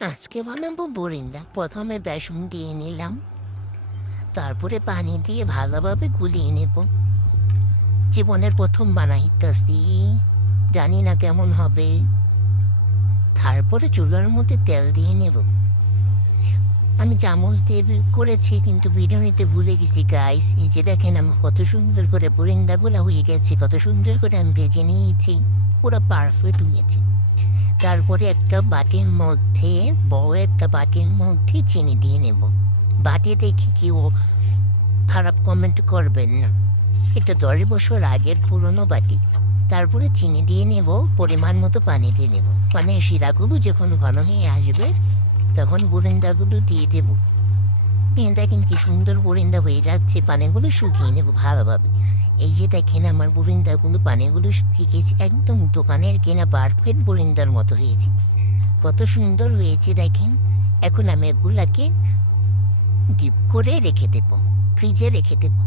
আজকে বানাবো বরিন্দা। প্রথমে বেসন দিয়ে নিলাম, তারপরে পানি দিয়ে ভালোভাবে গুলিয়ে নেব। জীবনের প্রথম বানাইতেছি, জানি না কেমন হবে। তারপরে চুলার মধ্যে তেল দিয়ে নেব। আমি চামচ দিয়ে করেছি, কিন্তু ভিডিও নিতে ভুলে গেছি গাইস। এই যে দেখেন আমার কত সুন্দর করে বরিন্দাগুলো হয়ে গেছে, কত সুন্দর করে আমি ভেজে নিয়েছি, পুরো পারফেক্ট হয়েছে। তারপরে একটা বাটির মধ্যে, বড় একটা বাটির মধ্যে চিনি দিয়ে নেব। বাটি দেখে কেউ খারাপ কমেন্ট করবেন না, এটা 10 বছর আগের পুরনো বাটি। তারপরে চিনি দিয়ে নেব, পরিমাণ মতো পানি দিয়ে নেব। মানে শিরাগুলো যখন ঘন হয়ে আসবে তখন বুরিন্দাগুলো দিয়ে দেবো। দেখেন কি সুন্দর বুরিন্দা হয়ে যাচ্ছে। পানিগুলো শুকিয়ে নেব ভালোভাবে। এই যে দেখেন আমার বুরিন্দাগুলো, পানিগুলো শুকিয়ে গেছে, একদম দোকানের কেনা পারফেক্ট বুরিন্দার মতো হয়েছে। কত সুন্দর হয়েছে দেখেন। এখন আমি এগুলাকে ডিপ করে রেখে দেবো, ফ্রিজে রেখে দেবো।